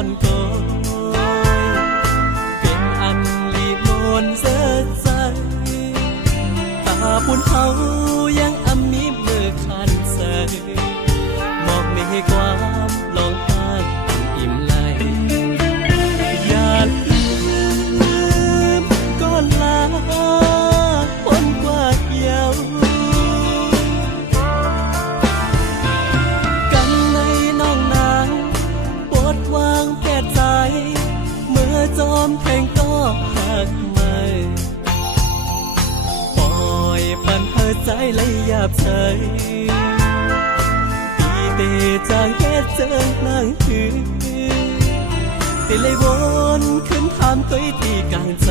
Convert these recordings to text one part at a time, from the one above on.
อนก่อนเป็นอันลีมนเสียใจตาปุ่นเฮายังอำมีมือคันใส่มองในความลองหากอิ่มไหลอย่าลืมก่อนลาพ้นกว่าเยาวกันในน้องนางปวดวางแผดใจเมื่อจอมแทงก็หักไม่ปล่อยปันเธอใจเลยหยาบเฉยตีเตจางแค่เจอนางถือตีเลยวนขึ้นถามตัวที่กลางใจ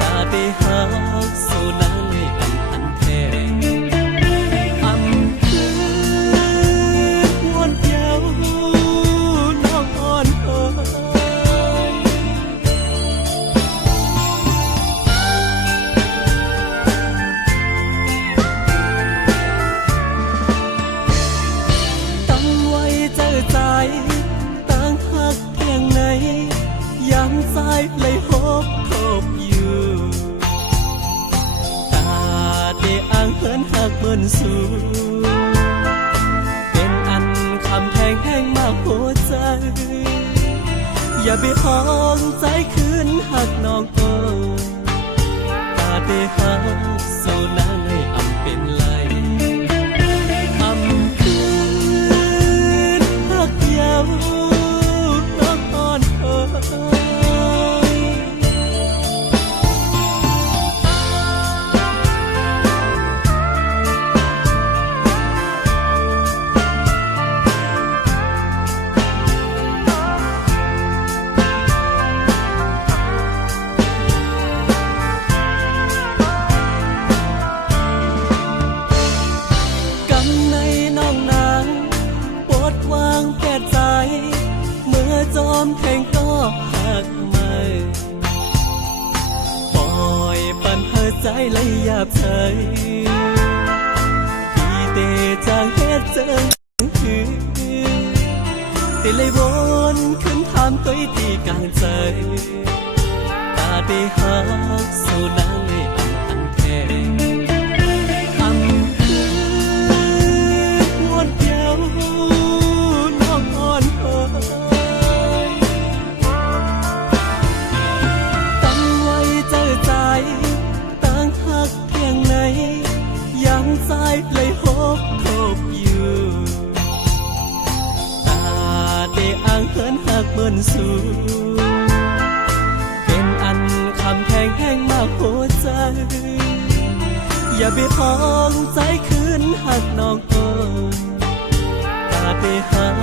ตาเตหักสู่นางในอันแท้อำคืนวนเยาวน้องอ่อนเอ๋ยตั้งไว้เจอใจต่างหักเพียงไหนยังใจเลยหบทบอยู่ตาเดอ่างเหินหักเบิ่นสู่เป็นอันคำแพงแห้งมากหัวใจอย่าไปห้องใจคืนหักน้องโตตาเดหักสู่นางให้อำเป็นไรอำคืนหักเยาวน้องอ่อนเอ๋ยกันในน้องนางปวดวางแผดใจเมื่อจอมแทงก็หักไม่ปล่อยปันเธอใจเลยหยาบเฉยพี่เตจางเฮ็ดเจิงคือเตเลยวนขึ้นถามตัวที่กลางใจตาเตหักสู่นางในอันแท้อำคืนวนเยาวน้องอ่อนเอ๋ยตั้งไว้เจอใจต่างหักเพียงไหนยังใจเลยหบทบอยู่ตาเดอ่างเหินหักเบิ่นสู่เป็นอันคำแพงแห้งมากหัวใจอย่าไปห้องใจคืนหักน้องโตตาเดหัก